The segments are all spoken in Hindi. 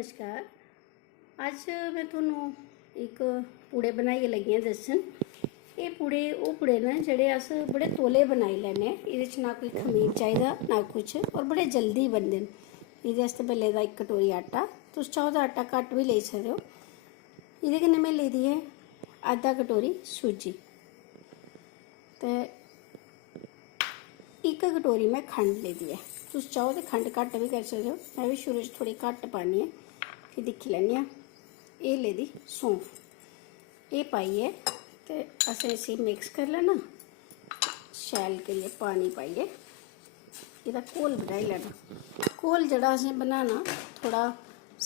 नमस्कार। ਅੱਜ मैं ਤੁਹਾਨੂੰ एक पूड़े बनाइए लगी हैं दसन। ये पूड़े वो पूड़े ने जेह्ड़े अस बड़े तौले बनाई लैने, एह्दे च ना कोई खमीर चाहिदा ना कुछ, और बड़े जल्दी बनदे न। एह्दे आस्तै में लेदा 1 कटोरी आटा, तुस चाहो तो आटा घट्ट भी लेई सकदे हो। एह्दे कन्नै में लेदी है आधा कटोरी सूजी ते 1 कटोरी में खंड लेदी है। तुस चाहो तो खंड घट्ट भी करी सकदे हो, मैं भी शुरू च थोड़ी घट्ट पानी है, फिर दिक्खी लैन्नी आं। ये लेदी सौंफ, ये पाइए ते असें इसी मिक्स कर लैना शैल करियै, पानी पाइए एह्दा घोल बनाई लैना। घोल जेह्ड़ा असें बनाना थोड़ा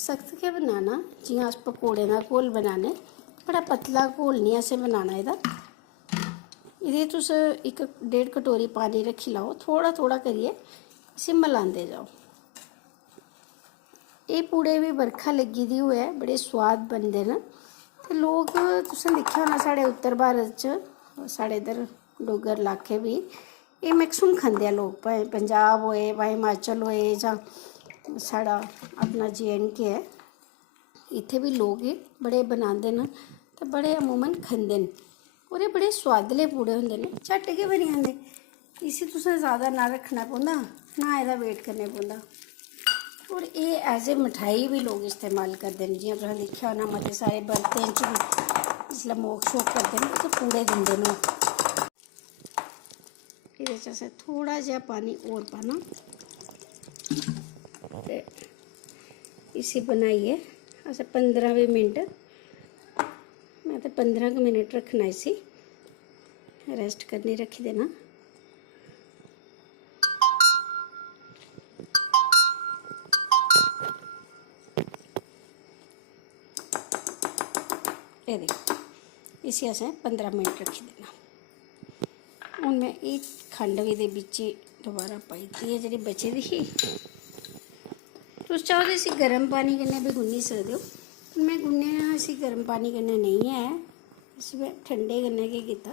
सख्त गै बनाना, जियां अस पकौड़े दा घोल बनाने, बड़ा पतला घोल नहीं असें बनाना एह्दा। एह्दे तुस 1-1.5 कटोरी पानी रखी लैओ, थोड़ा थोड़ा करियै इसी मलांदे जाओ। एह् पूड़े भी बरखा लग्गी दी होऐ बड़े सोआद बनदे न। ते लोग तुसें दिक्खेआ होना साढ़े उत्तर भारत च, साढ़े इद्धर डुग्गर इलाके भी एह् मैक्सिमम खंदे आ लोग, भाएं पंजाब होए भाएं हिमाचल होए जां साढ़ा अपना J&K है, इत्थै भी लोग एह् बड़े बनांदे न ते बड़े अमूमन खंदे न। और एह् बड़े सोआदले पूड़े होंदे न, झट्ट गै बनी जंदे। इसी तुसें ज़्यादा ना रक्खना पौंदा ना एह्दा वेट करना पौंदा। और ये एज ए मिठाई भी लोग इस्तेमाल करते हैं, जियां तुसें दिक्खेआ होना मते सारे बर्तन च भी जिसलै मोक शोक करते हैं तो पूड़े दिंदे न। एह्दे च असें थोड़ा जेहा पानी होर पाना ते इसी बनाइयै असें 15-20 मिनट, मैं तो 15 मिनट रखना, इसी रेस्ट करने रखी देना। ये देखो, इसी असें 15 मिनट रखी देना। हूँ मैं ये खंड भी दे बिच दोबारा पाई दी है जी बची दी ही। तुस चाहो तो इसी गर्म पानी कन्नै भी गुन्नी सकदे हो, मैं गुन्नेआ इसी गर्म पानी कन्नै नहीं है, इसी मैं ठंडे कन्नै गै कीता।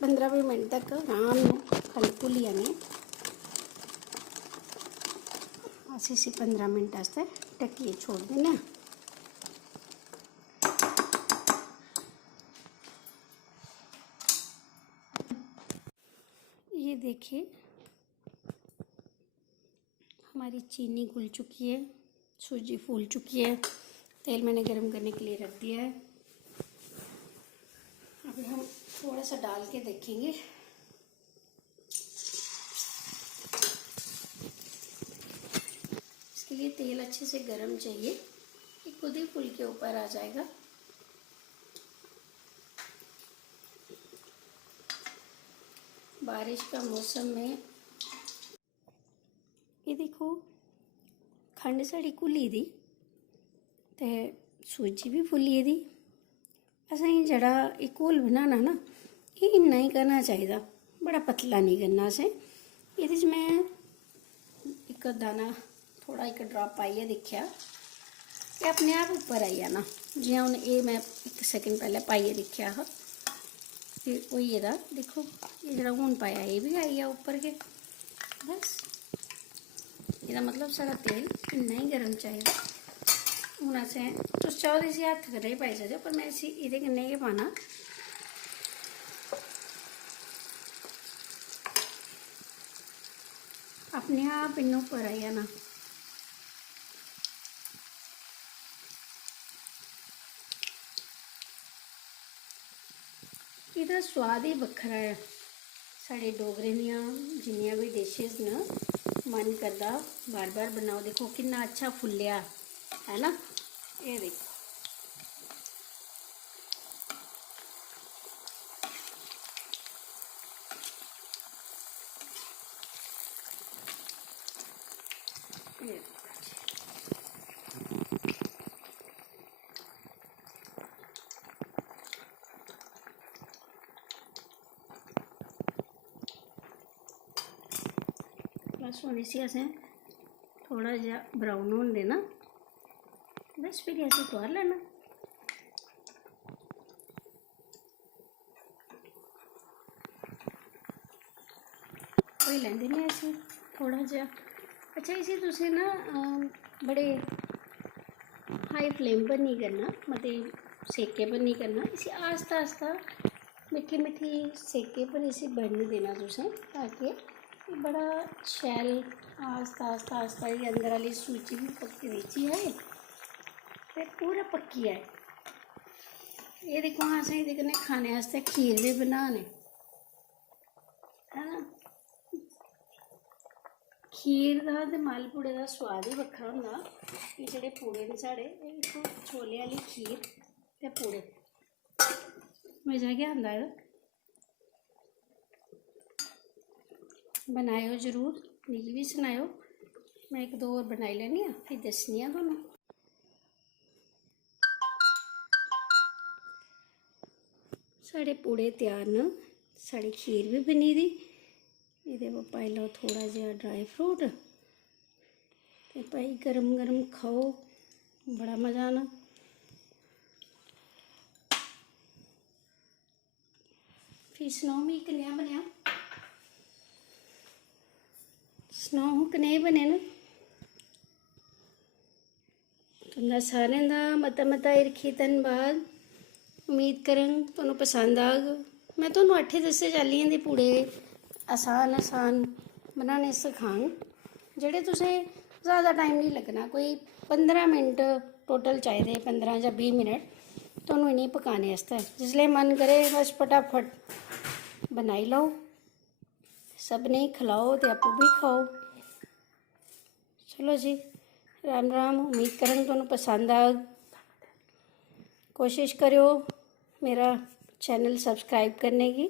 15-20 मिनट तक आराम नाल खंड घुली जानी है। अस इसी 15 मिनट आस्तै ढक्कियै छोड़ दिन्ने आं। ये देखिए हमारी चीनी घुल चुकी है, सूजी फूल चुकी है, तेल मैंने गरम करने के लिए रख दिया है। अभी हम थोड़ा सा डाल के देखेंगे। इसके लिए तेल अच्छे से गरम चाहिए, ये खुद ही फूल के ऊपर आ जाएगा। बारिश का मौसम में ये देखो खंड साड़ी घुली दी ते सूजी भी फुल्ली दी। असें जेह्ड़ा एह् घोल बनाना ना, एह् इन्ना ही करना चाहिदा, बड़ा पतला नहीं करना असें। एह्दे च मैं इक दाना थोड़ा 1 ड्रॉप पाइयै दिक्खेआ ते अपने आप उप्पर आई जाना। जियां हून एह् मैं 1 सेकंड पैह्ले पाइयै दिक्खेआ हा ते होई गेदा। दिक्खो एह् जेह्ड़ा हून पाया एह् भी आई गेआ उप्पर गै। बस एह्दा मतलब साढ़ा तेल इन्ना ही गर्म चाहिदा। हून असें तुस चाहो तो इसी हत्थ कन्नै पाई सकदे हो, पर मैं इसी एह्दे कन्नै गै पाना। अपने आप इन्ना उप्पर आई जाना। एह्दा स्वाद ही बक्खरा है। साढ़े डोगरें दियां जिन्नियां भी डिशेज न, मन करदा बार बार बनाओ। देखो कितना अच्छा फुल्लेआ है ना, ये देखो। ये बस हूँ इसी असें थोड़ा जहा ब्राउन होने देना, बस फिर ऐसे तोड़ लेना। कोई लेंदे नहीं ऐसे थोड़ा जहा। अच्छा इसी तुसें ना बड़े हाई फ्लेम पर नहीं करना, मतलब सेके पर नहीं करना, इसे आस्ता आस्ता मिट्ठी मिट्ठी सेके पर इसे बढ़ने देना तुसें, ताकि ये बड़ा शैल आस्ता आस्ता आस्ता ये अंदर वाली सूजी भी पक्की नीची है ते पूरा पक्की है। ये देखो असें एह्दे कन्नै खाने आस्तै खीर भी बनाने है ना। खीर का ते मालपूड़े का स्वाद ही बक्खरा होंदा। ये जेह्ड़े पूड़े न साढ़े, एह् दिक्खो छोले आह्ली खीर ते पूड़े, मज़ा गै आंदा है। बनाओ जरूर, मिगी भी सनाओ, मैं एक दो और बनाई लैनी आं, फिर दस्सनी आं तुहानूं। साढ़े पूड़े त्यार न, साढ़ी खीर भी बनी दी। एह्दे पर पाई लैओ थोड़ा जिहा ड्राई फ्रूट ते भाई गरम गरम खाओ, बड़ा मज़ा आना। फिर सनाओ मिगी कनेहा बनेआ, सनाओ कनेह् बने न। तुंदा सारें दा मता मता हिरखी धन्नवाद। उम्मीद करङ तुहानूं पसंद आग। मैं तुहानूं 8 10 चाल्लियां दे पूड़े आसान आसान बनाने सखाङ, जेह्ड़े तुसें ज़्यादा टाइम नहीं लगना, कोई 15 मिनट टोटल चाहिदे, 15 जां 20 मिनट तुहानूं इ'नें पकाने आस्तै। जिसलै मन करे बस फटाफट बनाई लैओ, सभनें गी खलाओ ते आपूं भी खाओ। चलो जी, राम राम। उम्मीद करङ तुहानूं पसंद आग। कोशिश करो मेरा चैनल सब्सक्राइब करने की।